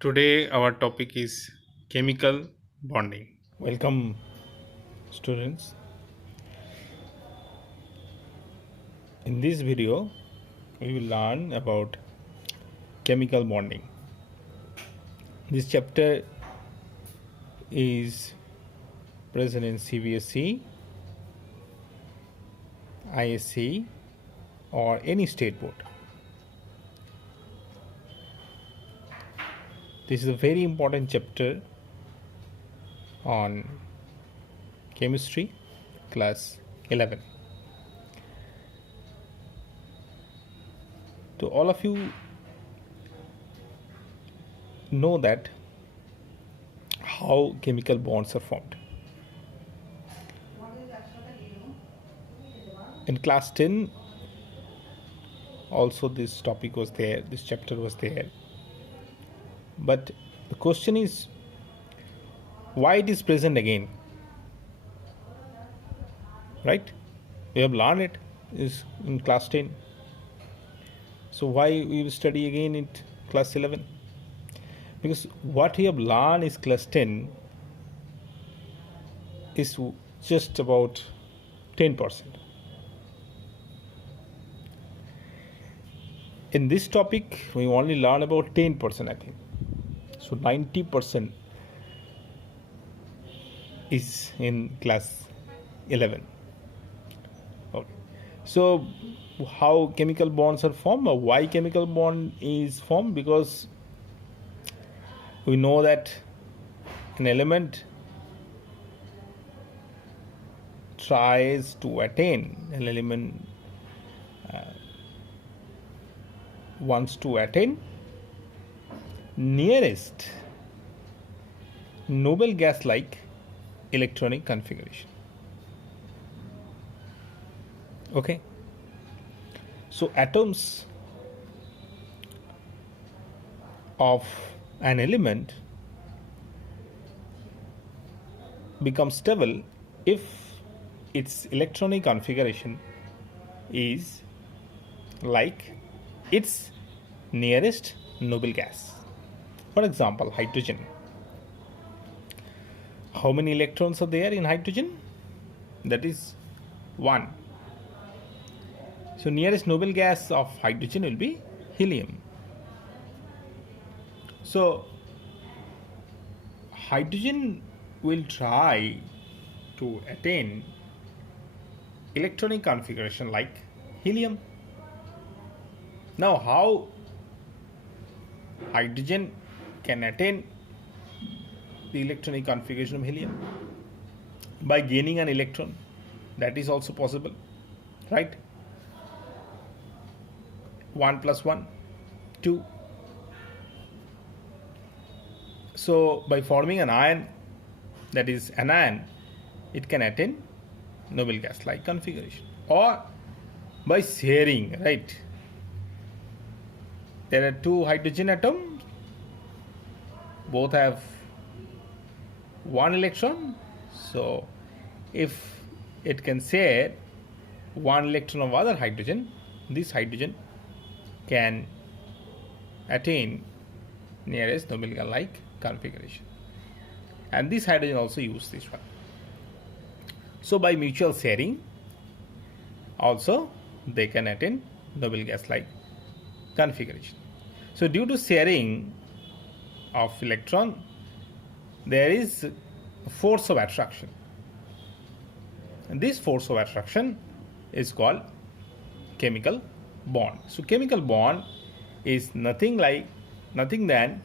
Today our topic is chemical bonding. Welcome students. In this video we will learn about chemical bonding. This chapter is present in CBSE, ISC or any state board. This is a very important chapter on chemistry, class 11. To all of you know that how chemical bonds are formed. In class 10 also this topic was there, this chapter was there. But the question is why it is present again, right? We have learned it is in class 10. So why we will study again in class 11? Because what we have learned is class 10 is just about 10%. In this topic we only learn about 10%, I think. So 90% is in class 11. Okay. So how chemical bonds are formed or why chemical bond is formed? Because we know that an element tries to attain, an element wants to attain nearest noble gas like electronic configuration. Okay, so atoms of an element become stable if its electronic configuration is like its nearest noble gas. For example, hydrogen. How many electrons are there in hydrogen? That is 1. So nearest noble gas of hydrogen will be helium. So hydrogen will try to attain electronic configuration like helium. Now how hydrogen can attain the electronic configuration of helium? By gaining an electron. That is also possible, right? 1 plus 1, 2. So by forming an ion, that is anion, it can attain noble gas like configuration. Or by sharing, right? There are 2 hydrogen atoms, both have 1 electron. So if it can share 1 electron of other hydrogen, this hydrogen can attain nearest noble gas like configuration. And this hydrogen also use this one. So by mutual sharing also they can attain noble gas like configuration. So due to sharing of electron, there is a force of attraction. And this force of attraction is called chemical bond. So chemical bond is nothing than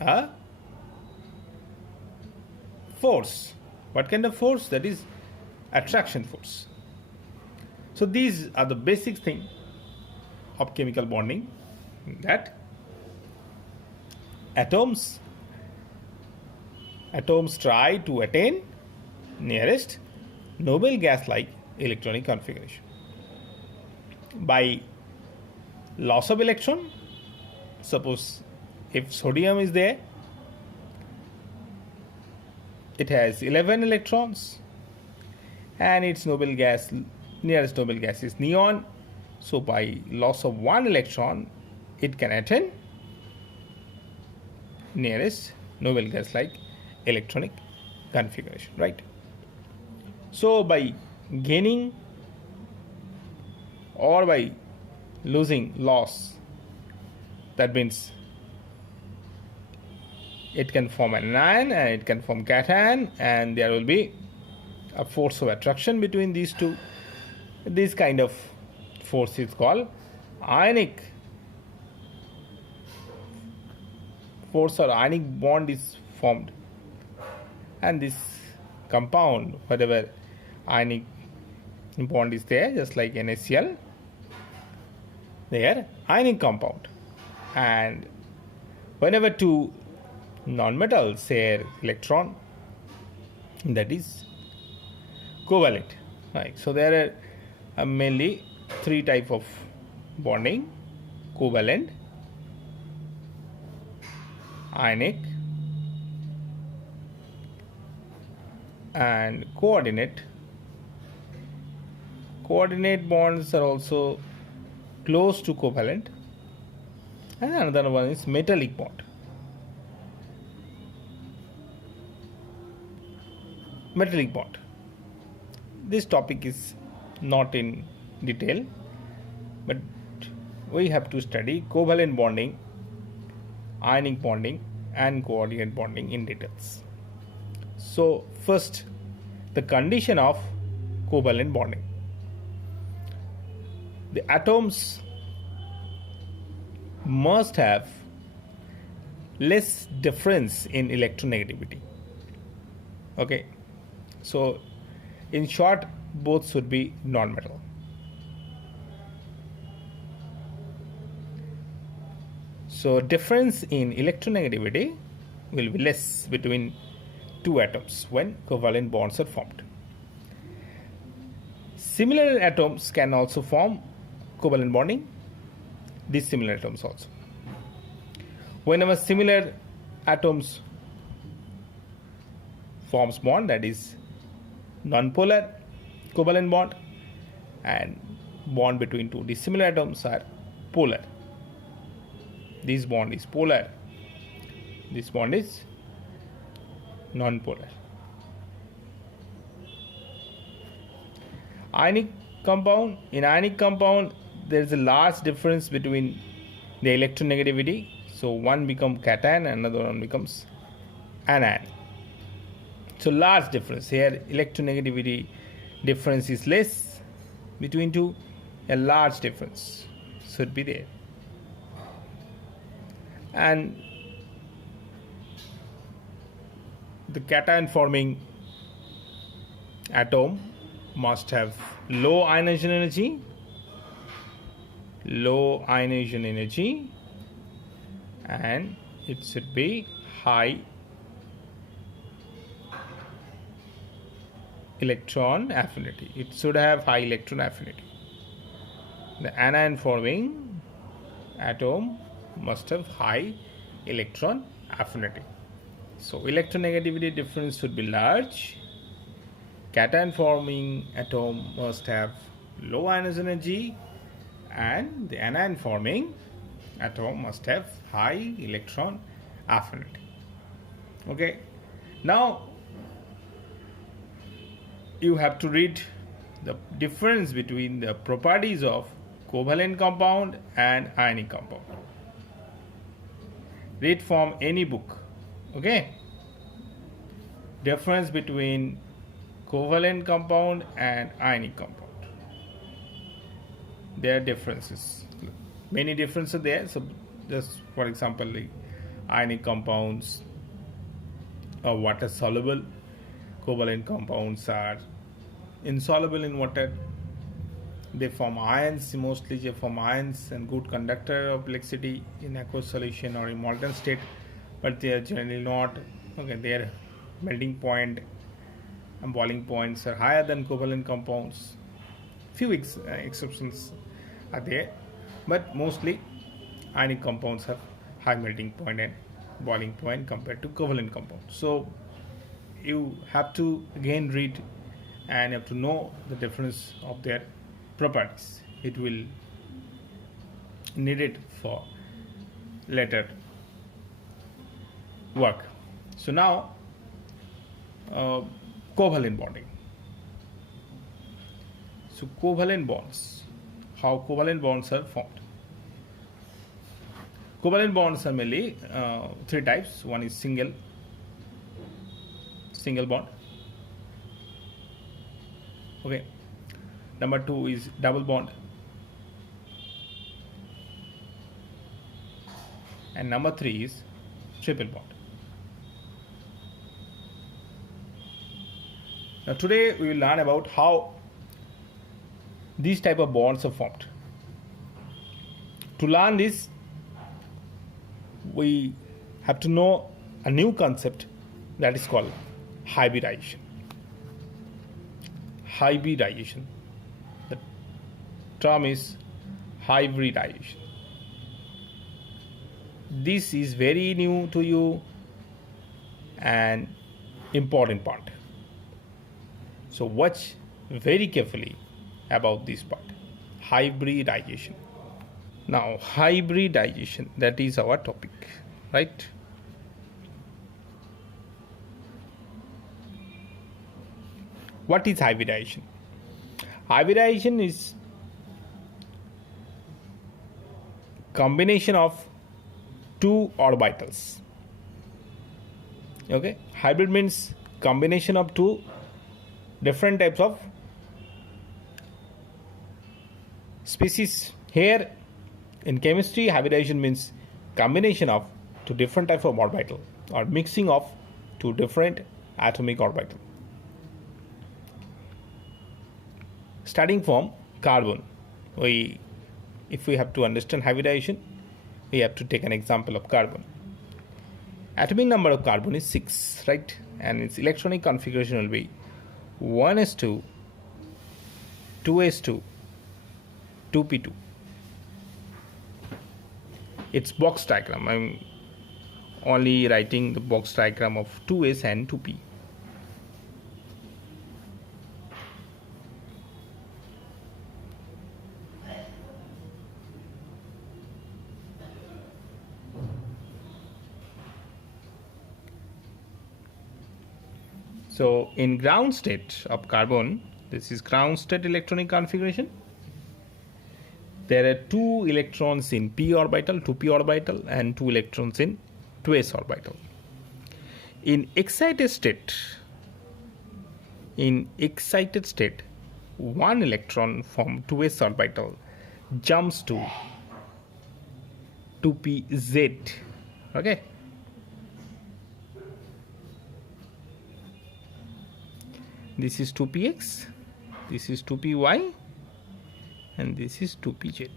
a force. What kind of force? That is attraction force. So these are the basic thing of chemical bonding, that atoms try to attain nearest noble gas like electronic configuration. By loss of electron, suppose if sodium is there, it has 11 electrons and its noble gas, nearest noble gas is neon. So by loss of 1 electron, it can attain nearest noble gas like electronic configuration, right? So by gaining or by losing loss, that means it can form an anion and it can form cation, and there will be a force of attraction between these two. This kind of force is called ionic force, or ionic bond is formed, and this compound, whatever ionic bond is there, just like NaCl, they are ionic compound. And whenever two non-metals share electron, that is covalent, right? So there are mainly three type of bonding: covalent, ionic, and coordinate. Coordinate bonds are also close to covalent, and another one is metallic bond. Metallic bond. This topic is not in detail, but we have to study covalent bonding, ionic bonding, and coordinate bonding in details. So first, the condition of covalent bonding. The atoms must have less difference in electronegativity. Okay, so in short, both should be non-metal. So difference in electronegativity will be less between two atoms when covalent bonds are formed. Similar atoms can also form covalent bonding, dissimilar atoms also. Whenever similar atoms forms bond, that is non-polar covalent bond, and bond between two dissimilar atoms are polar. This bond is polar, this bond is non-polar. Ionic compound. In ionic compound, there is a large difference between the electronegativity. So one becomes cation, another one becomes anion. So large difference here. Electronegativity difference is less between two. A large difference should be there. And the cation forming atom must have low ionization energy, and it should be high electron affinity. It should have high electron affinity. The anion forming atom must have high electron affinity. So electronegativity difference should be large. Cation forming atom must have low ionization energy, and the anion forming atom must have high electron affinity. Okay, now you have to read the difference between the properties of covalent compound and ionic compound. Read from any book. Okay, difference between covalent compound and ionic compound. There are differences, many differences there. So just for example, the ionic compounds are water soluble, covalent compounds are insoluble in water. They form ions, mostly they form ions and good conductor of electricity in aqueous solution or in molten state, but they are generally not. Okay, their melting point and boiling points are higher than covalent compounds. Few exceptions are there, but mostly ionic compounds have high melting point and boiling point compared to covalent compounds. So you have to again read and you have to know the difference of their properties. It will need it for later work. So now, covalent bonding. So covalent bonds, how covalent bonds are formed. Covalent bonds are mainly three types. One is single bond. Okay. Number two is double bond. And number three is triple bond. Now today we will learn about how these type of bonds are formed. To learn this, we have to know a new concept that is called hybridization. Hybridization. The term is hybridization. This is very new to you and important part. So watch very carefully about this part, hybridization. Now hybridization, that is our topic, right? What is hybridization? Hybridization is combination of two orbitals. Okay, hybrid means combination of two different types of species. Here in chemistry, hybridization means combination of two different types of orbital or mixing of two different atomic orbital. Starting from carbon, if we have to understand hybridization, we have to take an example of carbon. Atomic number of carbon is 6, right? And its electronic configuration will be 1s2, 2s2, 2p2. It's box diagram. I'm only writing the box diagram of 2s and 2p. So in ground state of carbon, this is ground state electronic configuration. There are 2 electrons in p orbital, 2p orbital, and 2 electrons in 2s orbital. In excited state, 1 electron from 2s orbital jumps to 2pz. Okay. This is 2px, this is 2py, and this is 2pz.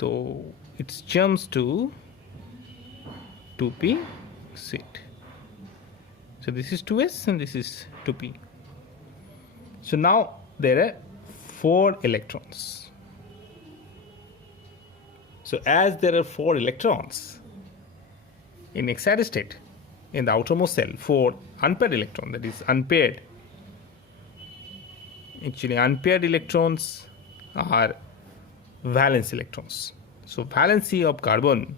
So it jumps to 2pz. So this is 2s and this is 2p. So now there are 4 electrons. So as there are 4 electrons in excited state, in the outermost shell, 4 unpaired electrons, that is unpaired. Actually, unpaired electrons are valence electrons. So valency of carbon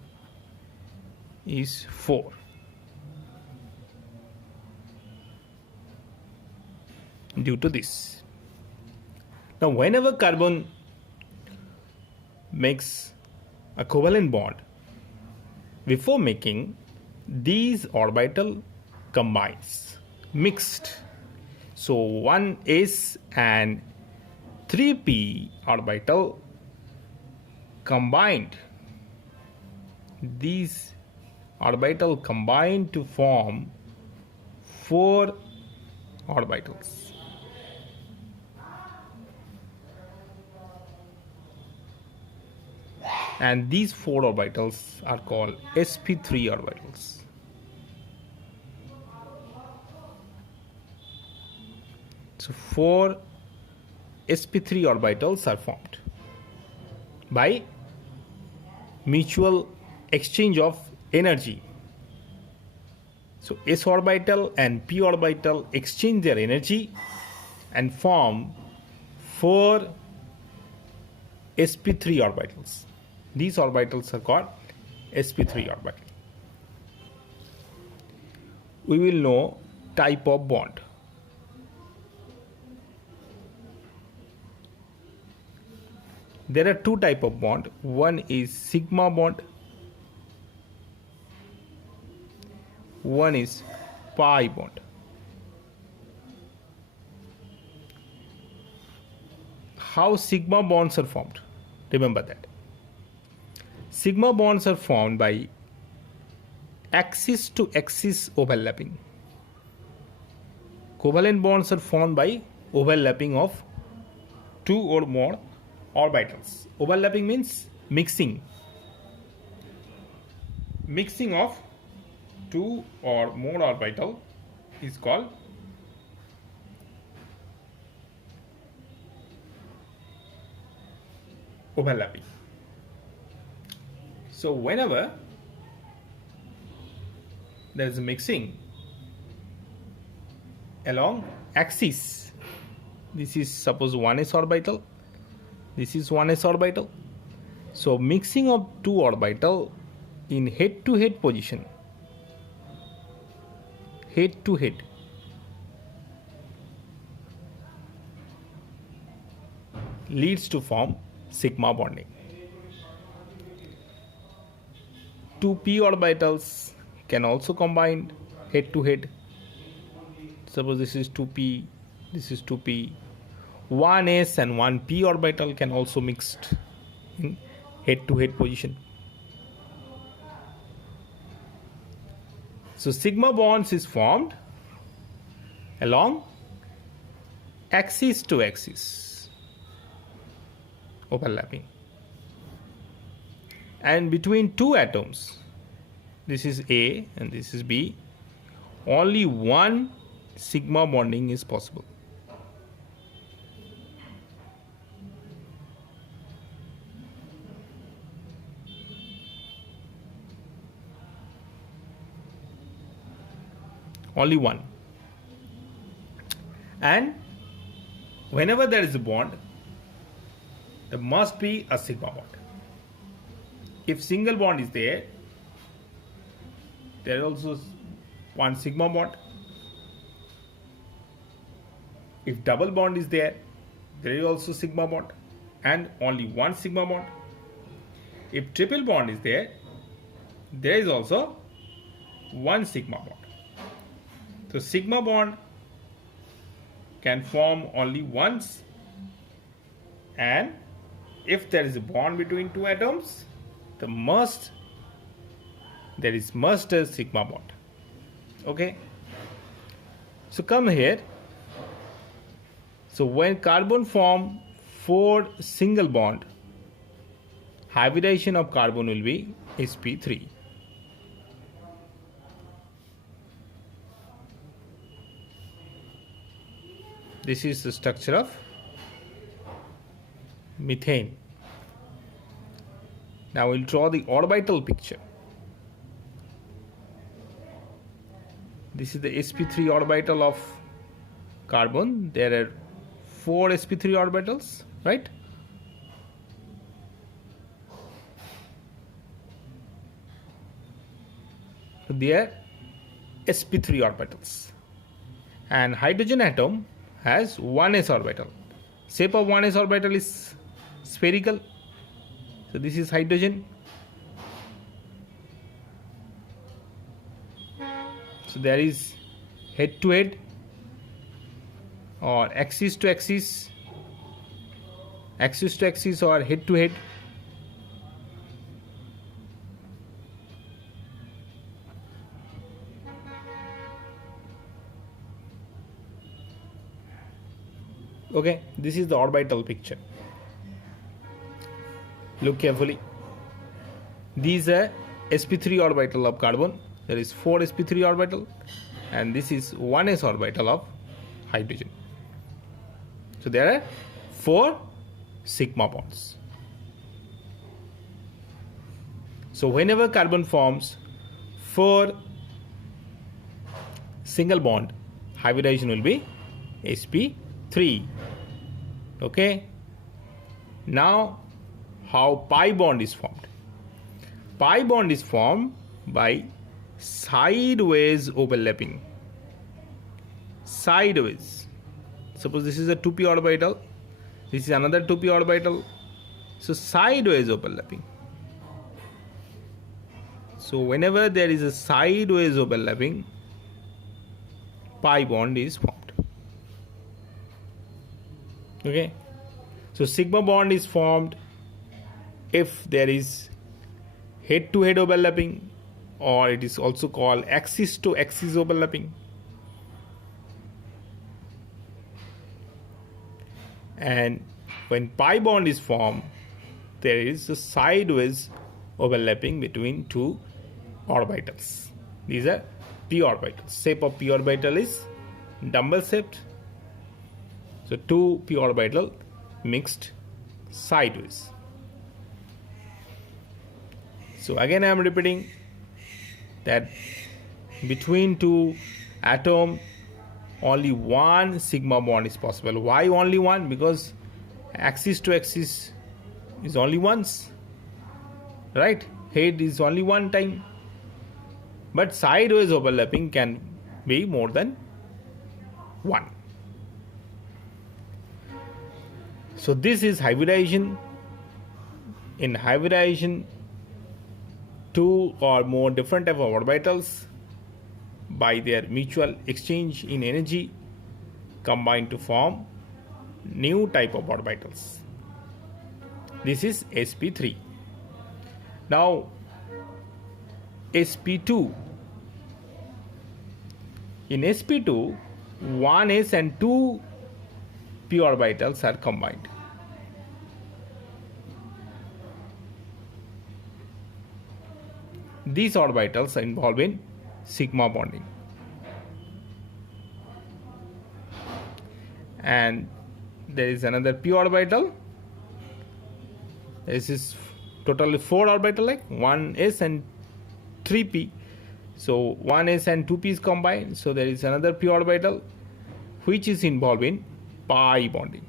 is 4. Due to this. Now, whenever carbon makes a covalent bond, before making, these orbital combines, mixed. So 1s and 3p orbital combined. These orbital combine to form 4 orbitals. And these 4 orbitals are called sp3 orbitals. So 4 sp3 orbitals are formed by mutual exchange of energy. So s orbital and p orbital exchange their energy and form 4 sp3 orbitals. These orbitals are called sp3 orbital. we will know type of bond. There are two type of bond. One is sigma bond, one is pi bond. How sigma bonds are formed? Remember that sigma bonds are formed by axis to axis overlapping. Covalent bonds are formed by overlapping of two or more orbitals. Overlapping means mixing. Mixing of two or more orbital is called overlapping. So whenever there is a mixing along axis, this is suppose 1s orbital, this is 1s orbital. So mixing of two orbital in head to head position, head to head, leads to form sigma bonding. Two p orbitals can also combine head to head. Suppose this is 2p, this is 2p. 1s and 1p orbital can also mixed in head to head position. So sigma bonds is formed along axis to axis overlapping, and between two atoms, this is A and this is B, only one sigma bonding is possible. Only one. And whenever there is a bond, there must be a sigma bond. If single bond is there, there is also one sigma bond. If double bond is there, there is also sigma bond and only one sigma bond. If triple bond is there, there is also one sigma bond. So sigma bond can form only once, and if there is a bond between two atoms, there is must a sigma bond. Okay, so come here. So when carbon form 4 single bond, hybridization of carbon will be sp3. This is the structure of methane. Now we'll draw the orbital picture. This is the sp3 orbital of carbon. There are 4 sp3 orbitals, right? So they are sp3 orbitals. And hydrogen atom has 1s orbital. Shape of 1s orbital is spherical. So this is hydrogen. So there is head to head or axis to axis or head to head. Okay, this is the orbital picture. Look carefully. These are sp3 orbital of carbon. There is 4 sp3 orbital, and this is 1s orbital of hydrogen. So there are 4 sigma bonds. So whenever carbon forms 4 single bond, hybridization will be sp3. Okay. Now how pi bond is formed? Pi bond is formed by sideways overlapping. Sideways. Suppose this is a 2p orbital, this is another 2p orbital, so sideways overlapping. So whenever there is a sideways overlapping, pi bond is formed. Okay, so sigma bond is formed if there is head to head overlapping, or it is also called axis to axis overlapping. And when pi bond is formed, there is a sideways overlapping between two orbitals. These are p orbitals. Shape of p orbital is dumbbell shaped. So two p orbital mixed sideways. So again I am repeating that between two atom only one sigma bond is possible. Why only one? Because axis to axis is only once, right? Head is only one time, but sideways overlapping can be more than one. So this is hybridization. In hybridization, two or more different type of orbitals by their mutual exchange in energy combine to form new type of orbitals. This is sp3. Now sp2. In sp2, 1s and 2p orbitals are combined. These orbitals are involved in sigma bonding, and there is another p orbital. This is totally 4 orbital, like 1s and 3p. So 1s and 2p is combined, so there is another p orbital which is involved in pi bonding.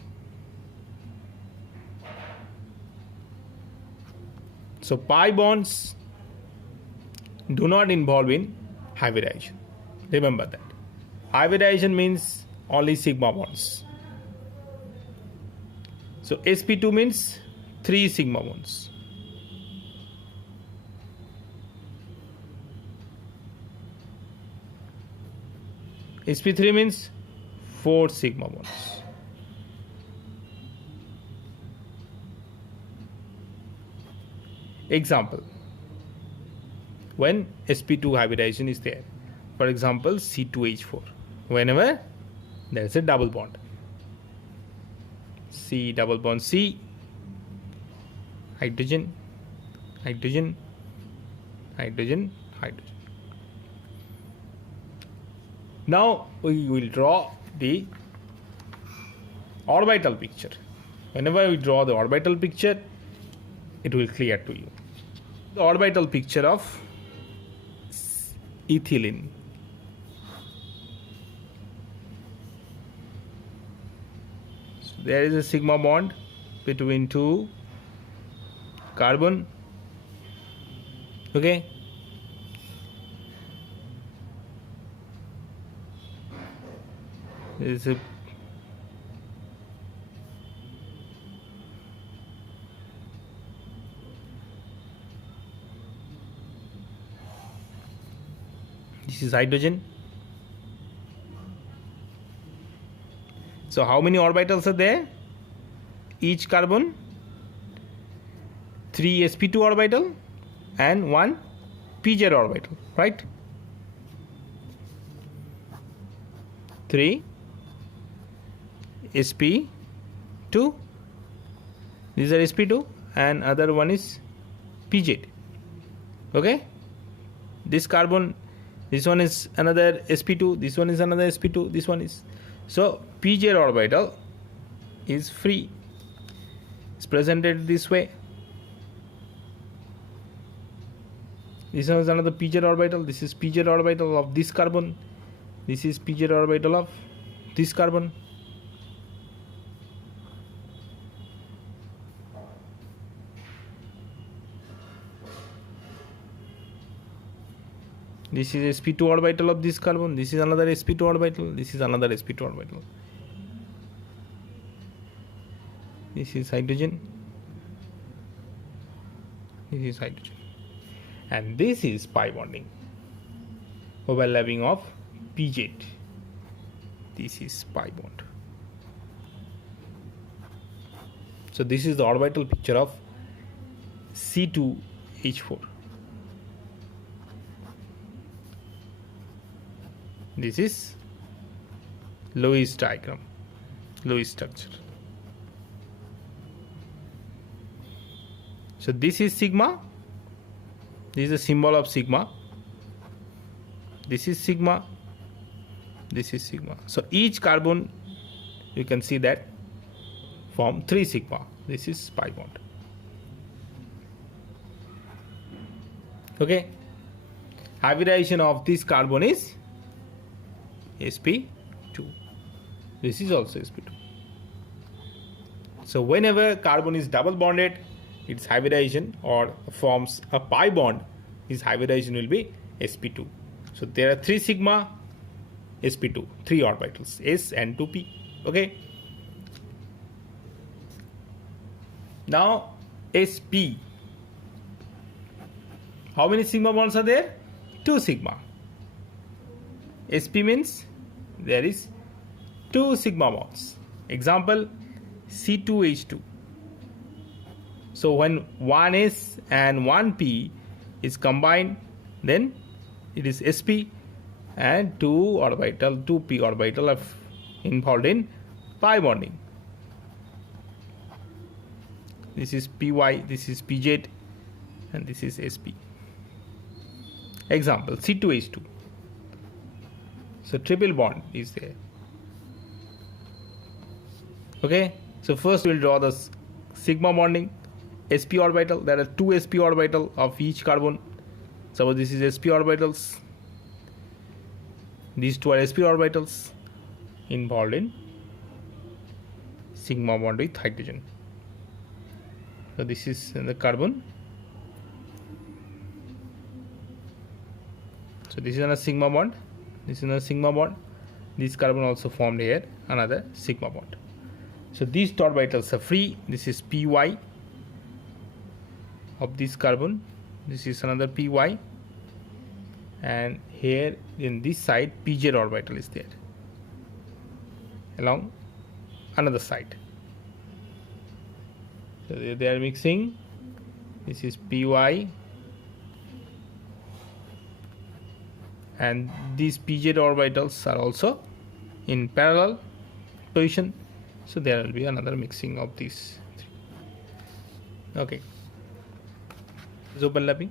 So pi bonds do not involve in hybridization. Remember that. Hybridization means only sigma bonds. So sp2 means 3 sigma bonds. sp3 means 4 sigma bonds. Example, when sp2 hybridization is there, for example C2H4, whenever there is a double bond, C double bond C, hydrogen, hydrogen, hydrogen, hydrogen. Now we will draw the orbital picture. Whenever we draw the orbital picture, it will clear to you. The orbital picture of ethylene. So there is a sigma bond between two carbon. Okay. There is a this is hydrogen. So how many orbitals are there? Each carbon 3 sp2 orbital and 1 pz orbital, right? 3 sp2, these are sp2, and other one is pz. Okay, this carbon, this one is another sp2, this one is another sp2, this one is, so pz orbital is free. It's presented this way. This one is another pz orbital. This is pz orbital of this carbon. This is pz orbital of this carbon. This is sp2 orbital of this carbon. This is another sp2 orbital. This is another sp2 orbital. This is hydrogen. This is hydrogen. And this is pi bonding. Overlapping of pz. This is pi bond. So this is the orbital picture of C2H4. This is Lewis diagram, Lewis structure. So this is sigma. This is a symbol of sigma. This is sigma. This is sigma. So each carbon, you can see that, form 3 sigma. This is pi bond. Okay. Hybridization of this carbon is sp2. This is also sp2. So whenever carbon is double bonded, its hybridization or forms a pi bond, its hybridization will be sp2. So there are 3 sigma, sp2, 3 orbitals, s and 2p. Okay. Now sp. How many sigma bonds are there? 2 sigma. sp means there is 2 sigma bonds. Example, C2H2. So when 1s and 1p is combined, then it is sp, and 2p orbital are involved in pi bonding. This is py, this is pz, and this is sp. Example, C2H2. So triple bond is there. Okay, so first we will draw the sigma bonding, sp orbital. There are 2 sp orbital of each carbon. Suppose this is sp orbitals. These 2 are sp orbitals involved in sigma bond with hydrogen. So this is the carbon. So this is another sigma bond. This is another sigma bond. This carbon also formed here another sigma bond. So these 2 orbitals are free. This is py of this carbon. This is another py, and here in this side pz orbital is there along another side. So they are mixing. This is py, and these pz orbitals are also in parallel position. So there will be another mixing of these 3. Okay, is overlapping,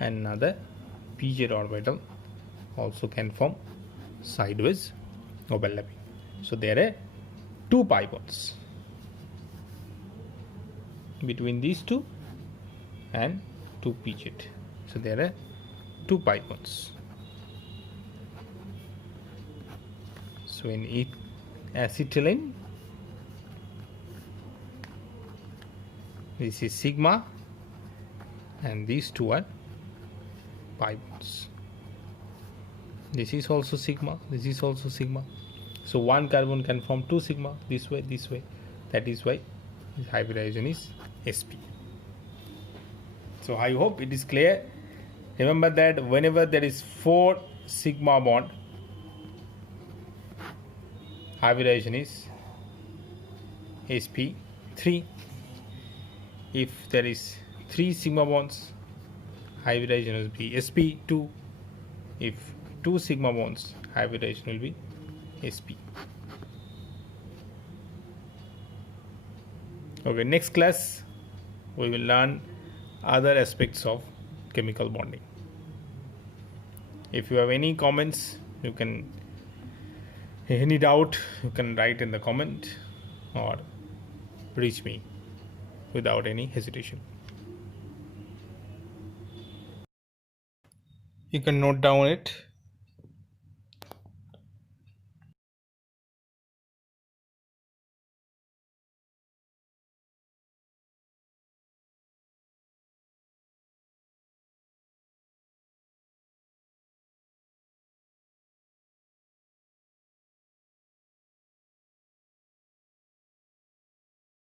and another pz orbital also can form sideways overlapping. So there are 2 pi bonds between these 2 and 2 pz. So there are 2 pi bonds. So in acetylene, this is sigma, and these 2 are pi bonds. This is also sigma, this is also sigma. So one carbon can form 2 sigma, this way, this way. That is why hybridization is sp. So I hope it is clear. Remember that whenever there is 4 sigma bond, hybridization is sp3. If there is 3 sigma bonds, hybridization will be sp2. If 2 sigma bonds, hybridization will be sp. Okay, next class we will learn other aspects of chemical bonding. If you have any comments, you can, any doubt, you can write in the comment or reach me without any hesitation. You can note down it.